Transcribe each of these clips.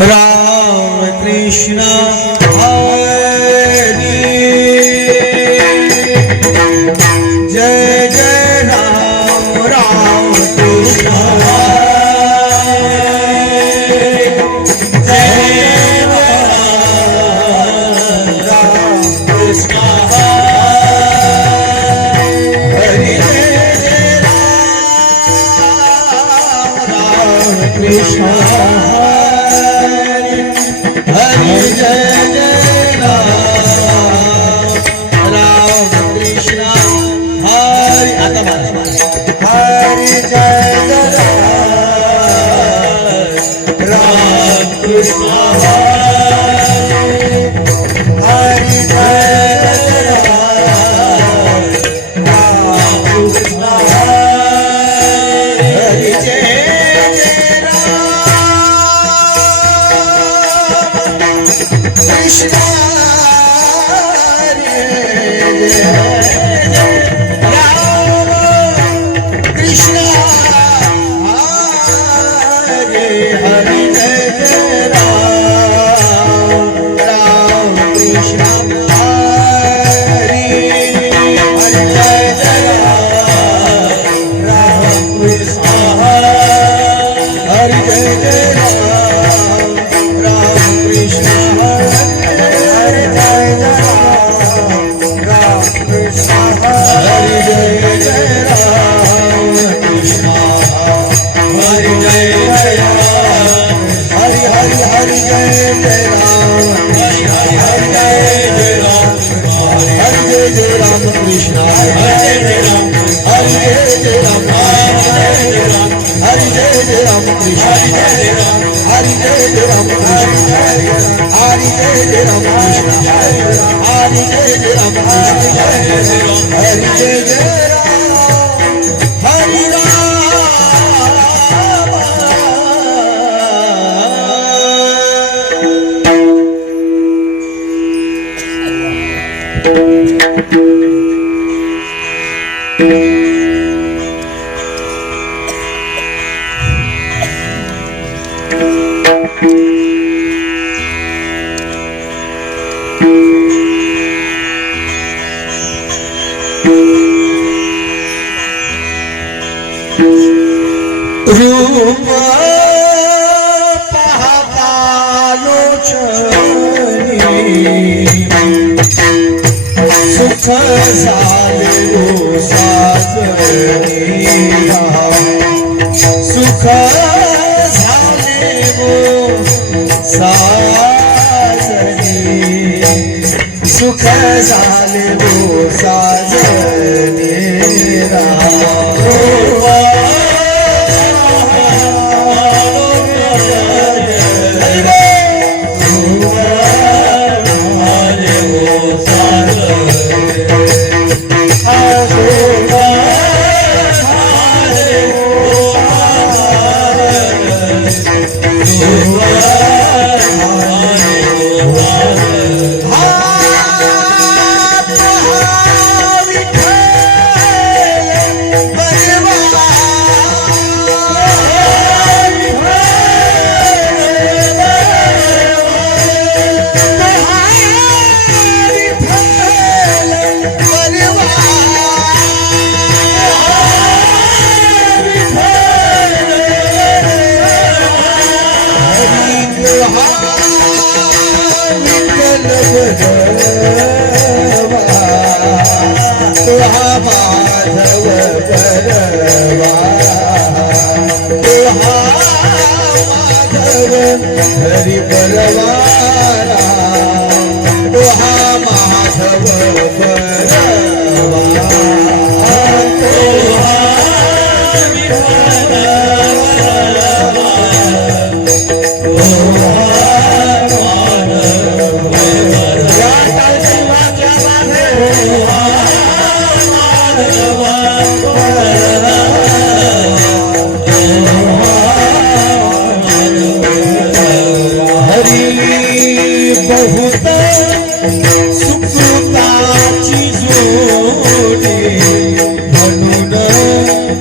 राम कृष्ण। हरी जय राम सुख झाले हो सुख झाले हो साजनी सुख झाले हो गो साजनी राम माधव हरी बलवारा हा माधव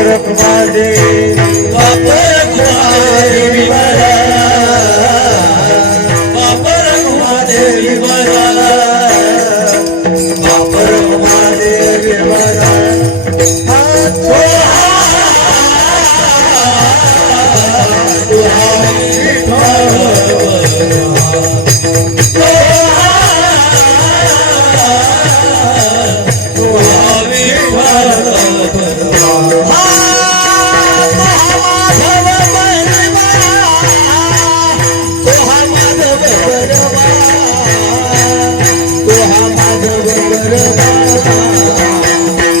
बापर फुमा देवी बापर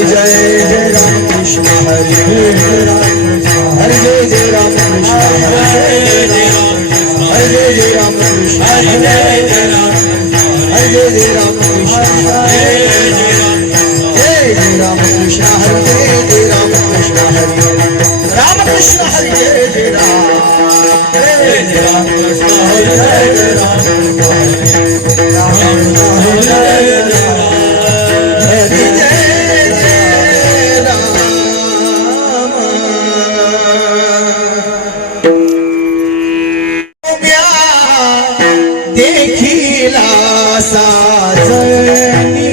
हरि जय जय राम कृष्ण हरि जय राम कृष्ण हरि जय जय राम कृष्ण हरि जय जय राम कृष्ण हरि जय जय राम हरि जय जय राम कृष्ण जय जय राम कृष्ण हरि जय जय राम कृष्ण हरि राम कृष्ण हरि जय जय राम जय जय राम कृष्ण हरि जय जय राम राम साजनी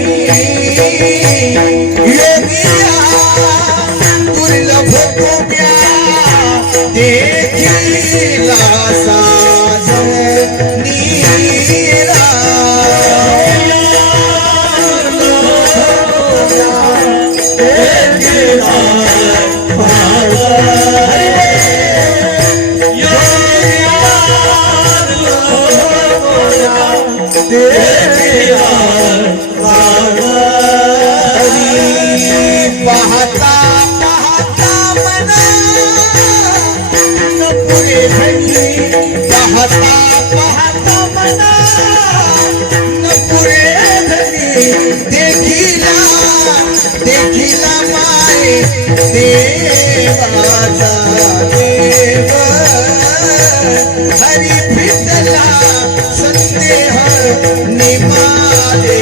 देखिला माय देवाचा देव. हरी फिरला संदेह निमाले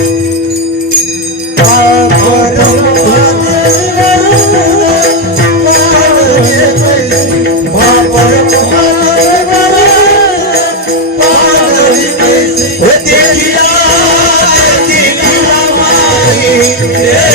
Yeah.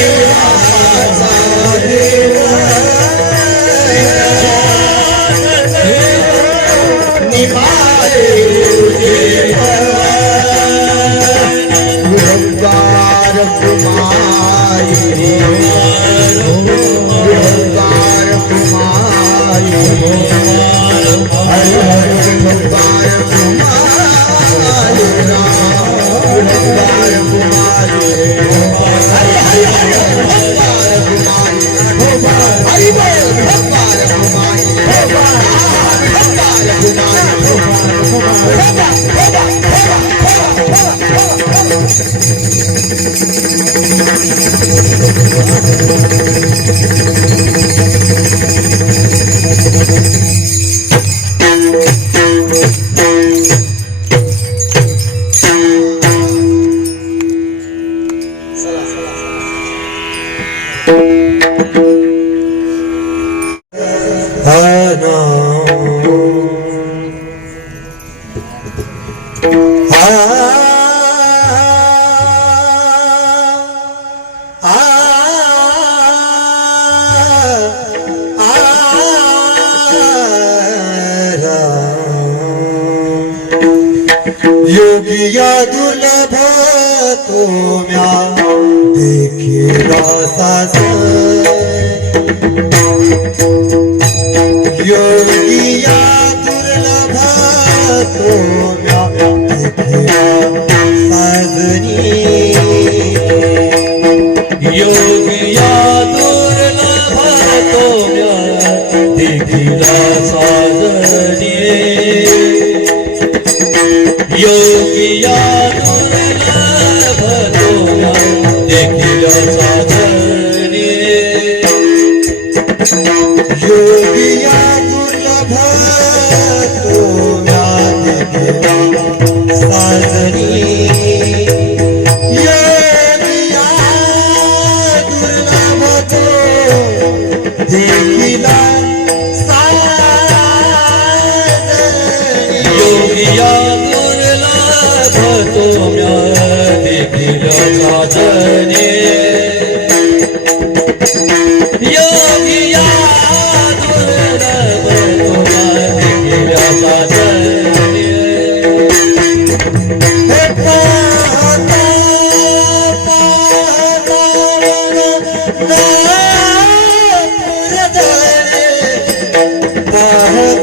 योगिया दुर्लभ तो म्या देखिला सास योगिया दुर्लभ तो म्या देखिला साजनी। योगिया योगिया दुर्लभ तो Thank.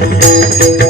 Música